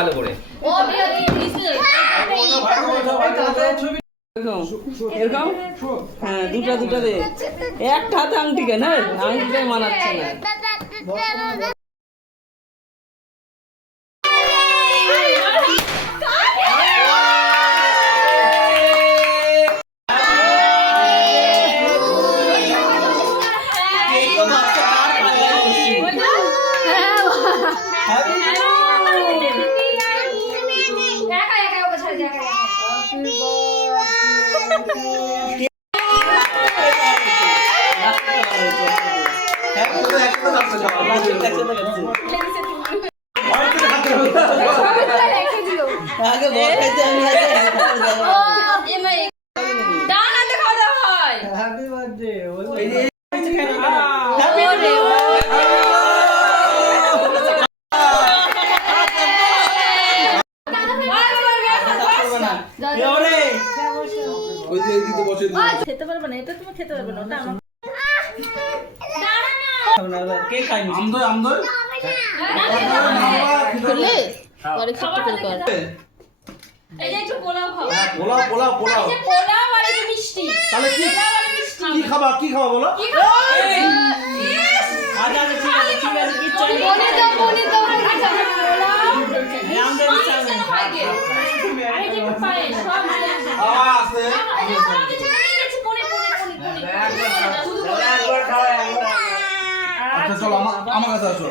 ভালো করে। এরকম হ্যাঁ, দুটা দুটা দে। একটা হাতে আংটি কেন? আংটিটাই মানাচ্ছে না। আগে বল খাইতে আমি ডানাতে খাওয়া হয়। হ্যাপি বার্থডে খেতে পারবে না, এটা তুমি খেতে পারবে না, ওটা আমার। কে খাই আমদই আমদই খুললে পরে ছোট করে কর। এই যে একটু পোলাও খাও। পোলাও পোলাও পোলাও এই যে পোলাও আর একটু মিষ্টি। তাহলে কি কি খাবা বলো? কি খাও? আচ্ছা ঠিক আছে ঠিক আছে কি চাই বনে দাও কি খাবে? পোলাও। আমাদের ইচ্ছা কেন হয় গে? আরে যে একটু পায়ে সব আছে আচ্ছা চলো আমার কাছে আসো